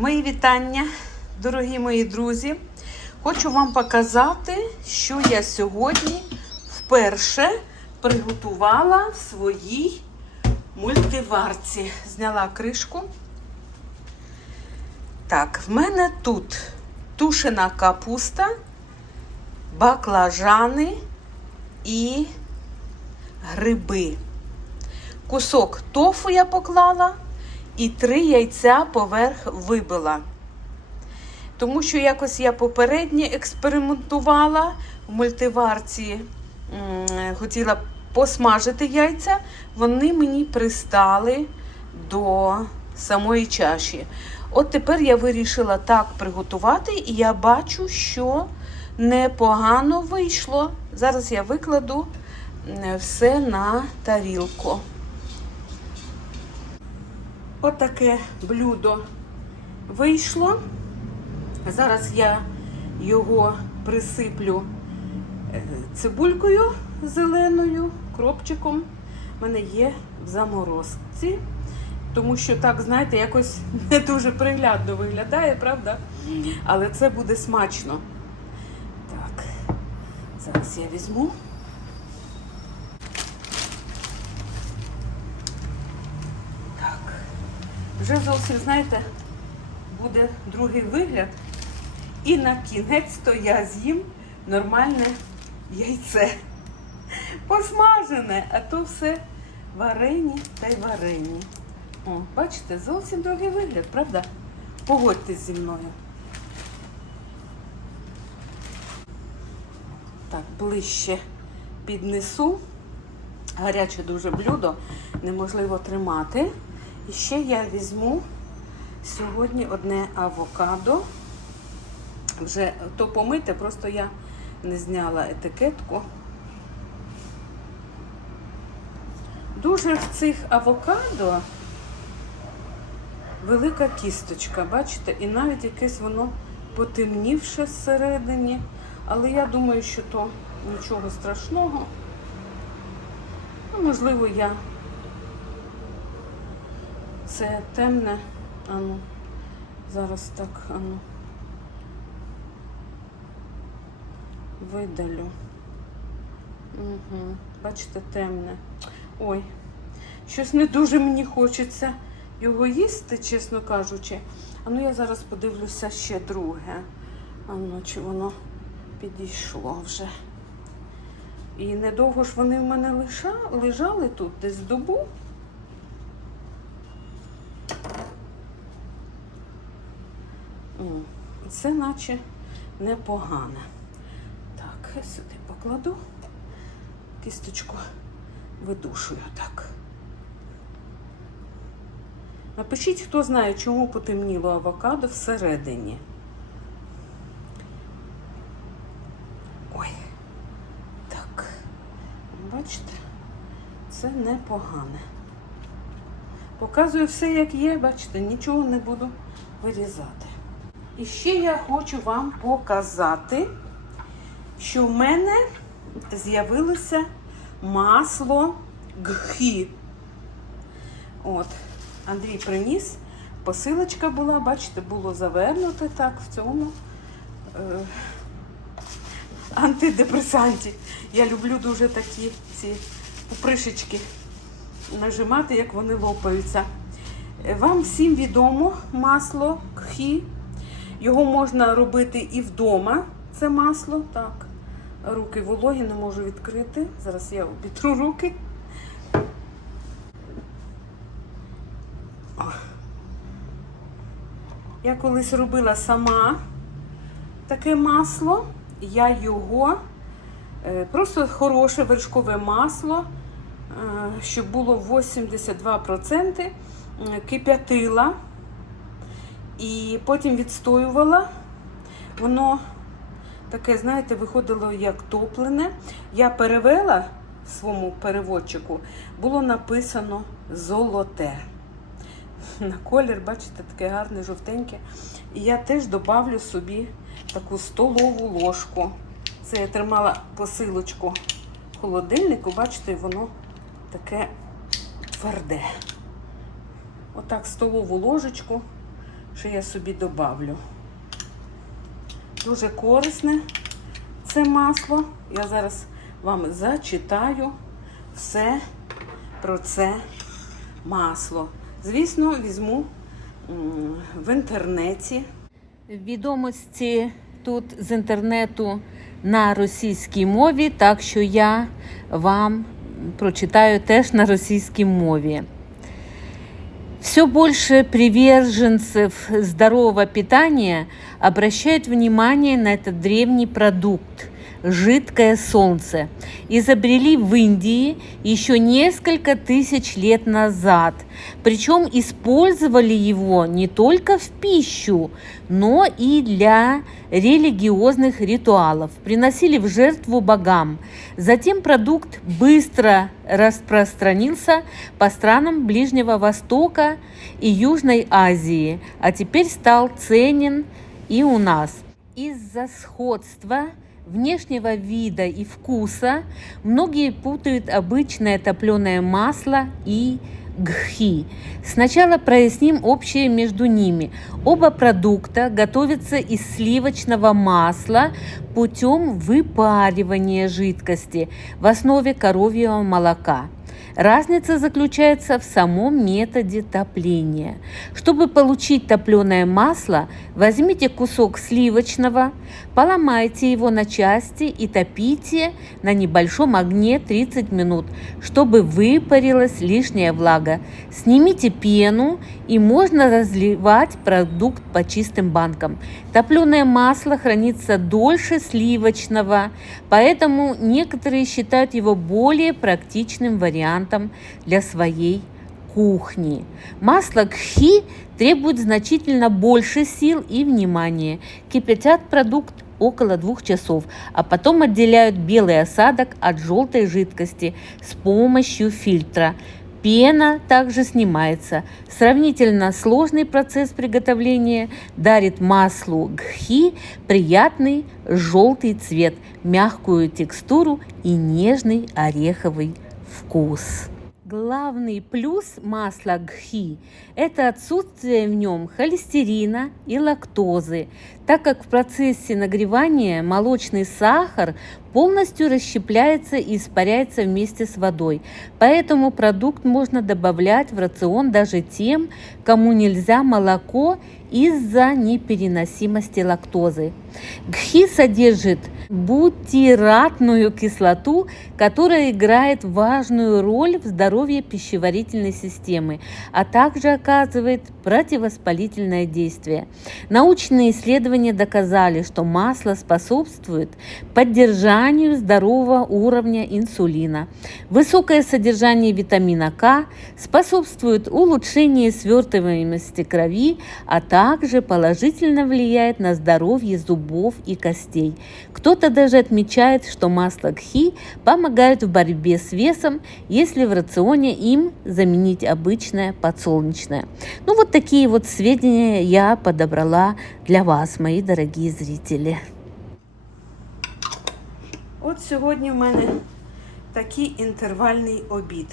Мої вітання, дорогі мої друзі. Хочу вам показати, що я сьогодні вперше приготувала в своїй мультиварці. Зняла кришку. Так, в мене тут тушена капуста, баклажани і гриби. Кусок тофу я поклала і три яйця поверх вибила. Тому що якось я попередньо експериментувала в мультиварці, хотіла посмажити яйця, вони мені пристали до самої чаші. От тепер я вирішила так приготувати, і я бачу, що непогано вийшло. Зараз я викладу все на тарілку. Отаке блюдо вийшло. Зараз я його присиплю е, цибулькою зеленою, кропчиком. У мене є в заморозці. Тому що так, знаєте, якось не дуже приглядно виглядає, правда? Але це буде смачно. Так, зараз я візьму. Так. Вже зовсім, знаєте, буде другий вигляд. І на кінець то я з'їм нормальне яйце. Посмажене, а то все варені та й варені. О, бачите, зовсім другий вигляд, правда? Погодьтесь зі мною. Так, ближче піднесу. Гаряче дуже блюдо, неможливо тримати. І ще я візьму сьогодні одне авокадо. Вже то помите, просто я не зняла етикетку. Дуже в цих авокадо велика кісточка, бачите, і навіть якесь воно потемнівше зсередині. Але я думаю, що то нічого страшного. Ну, можливо, я це темне. Ану, зараз так, ану. Видалю. Угу. Бачите, темне. Ой, щось не дуже мені хочеться його їсти, чесно кажучи. А ну я зараз подивлюся ще друге. А ну, чи воно підійшло вже. І недовго ж вони в мене лежали тут десь добу. Це наче непогане. Так, я сюди покладу. Кісточку видушую так. Напишіть, хто знає, чому потемніло авокадо всередині. Ой. Так. Бачите, це непогане. Показую все, як є, бачите, нічого не буду вирізати. І ще я хочу вам показати, що в мене з'явилося масло гхі. От, Андрій приніс, посилочка була, бачите, було завернуте так в цьому е, антидепресанті. Я люблю дуже такі ці пупришечки нажимати, як вони лопаються. Е, Вам всім відомо масло кхі. Його можна робити і вдома, це масло. Так. Руки вологі, не можу відкрити. Зараз я обітру руки. Я колись робила сама таке масло. Я його е, просто хороше вершкове масло, е, щоб було 82%, е, кип'ятила і потім відстоювала. Воно таке, знаєте, виходило як топлене. Я перевела в своєму переводчику, було написано золоте. На колір, бачите, таке гарне, жовтеньке. І я теж добавлю собі таку столову ложку. Це я тримала посилочку в холодильнику, бачите, воно таке тверде. Отак столову ложечку що я собі добавлю. Дуже корисне це масло. Я зараз вам зачитаю все про це масло. Звісно, візьму в інтернеті. Відомості тут з інтернету на російській мові, так що я вам прочитаю теж на російській мові. Все больше приверженцев здорового питания обращают внимание на этот древний продукт – жидкое солнце. Изобрели в Индии еще несколько тысяч лет назад. Причем использовали его не только в пищу, но и для религиозных ритуалов. Приносили в жертву богам. Затем продукт быстро распространился по странам Ближнего Востока и Южной Азии, а теперь стал ценен и у нас. Из-за сходства внешнего вида и вкуса многие путают обычное топленое масло и гхи. Сначала проясним общее между ними. Оба продукта готовятся из сливочного масла путем выпаривания жидкости в основе коровьего молока. Разница заключается в самом методе топления. Чтобы получить топленое масло, возьмите кусок сливочного, поломайте его на части и топите на небольшом огне 30 минут, чтобы выпарилась лишняя влага. Снимите пену и можно разливать продукт по чистым банкам. Топленое масло хранится дольше сливочного, поэтому некоторые считают его более практичным вариантом для своей кухни. Масло кхи требует значительно больше сил и внимания. Кипятят продукт около двух часов, а потом отделяют белый осадок от желтой жидкости с помощью фильтра. Пена также снимается. Сравнительно сложный процесс приготовления дарит маслу гхи приятный желтый цвет, мягкую текстуру и нежный ореховый вкус. Главный плюс масла гхи – это отсутствие в нем холестерина и лактозы, так как в процессе нагревания молочный сахар полностью расщепляется и испаряется вместе с водой. Поэтому продукт можно добавлять в рацион даже тем, кому нельзя молоко из-за непереносимости лактозы. Гхи содержит бутиратную кислоту, которая играет важную роль в здоровье пищеварительной системы, а также оказывает противовоспалительное действие. Научные исследования доказали, что масло способствует поддержанию здорового уровня инсулина. Высокое содержание витамина К способствует улучшению свертываемости крови, а также положительно влияет на здоровье зубов и костей. Кто-то даже отмечает, что масло кхи помогает в борьбе с весом, если в рационе им заменить обычное подсолнечное. Ну вот такие вот сведения я подобрала для вас, мои дорогие зрители. От сьогодні в мене такий інтервальний обід.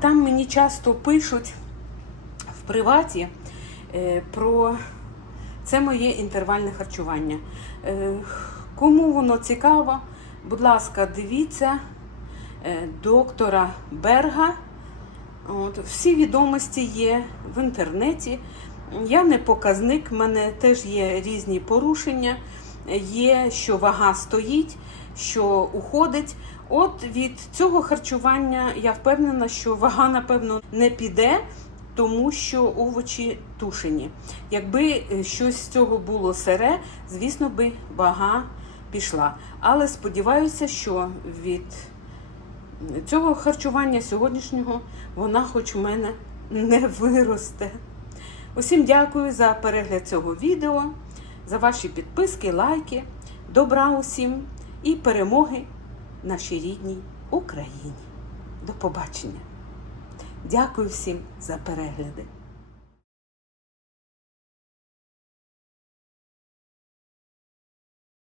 Там мені часто пишуть в приваті е, про це моє інтервальне харчування. Кому воно цікаво, будь ласка, дивіться е, доктора Берга. От, всі відомості є в інтернеті. Я не показник, в мене теж є різні порушення. Є, що вага стоїть, що уходить. От від цього харчування я впевнена, що вага, напевно, не піде, тому що овочі тушені. Якби е, щось з цього було сире, звісно би вага пішла. Але сподіваюся, що від цього харчування сьогоднішнього вона хоч в мене не виросте. Усім дякую за перегляд цього відео, за ваші підписки, лайки. Добра усім і перемоги нашій рідній Україні. До побачення. Дякую всім за перегляди.